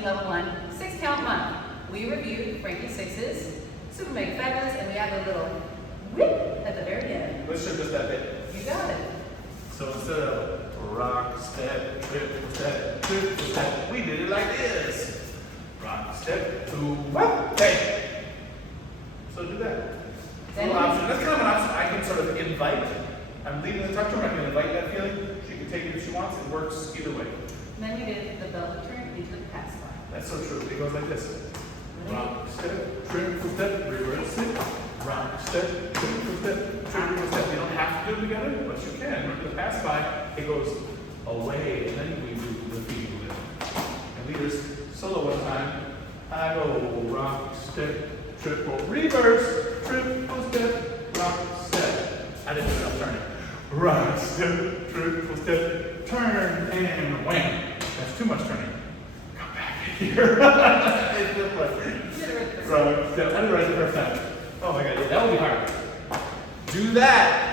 Swing Level 1 6-count month. We reviewed Frankie's sixes, Super Mega Fabulous, and we added a little whip at the very end. Let's show just that bit. You got it. So instead of rock, step, triple step, we did it like this. Rock, step, 2, 1, hey. So do that. Little option. That's kind of an option I can sort of invite. I'm leading the touch room, I can invite that feeling. She can take it if she wants. It works either way. And then we did the velvet turn into the pass bar. That's so true. It goes like this. Rock, step, triple step, reverse it. Rock, step, triple step, triple step. You don't have to do it together, but you can. With the pass by, it goes away, and then we do the feet with it. And leaders, solo one time. I go rock, step, triple, reverse, triple step, rock, step. I didn't do enough turning. Rock, step, triple step, turn, and wham. That's too much turning. Come back here. It's the rock, step. I did it right the first time. Oh my god, yeah, that would be hard. Do that.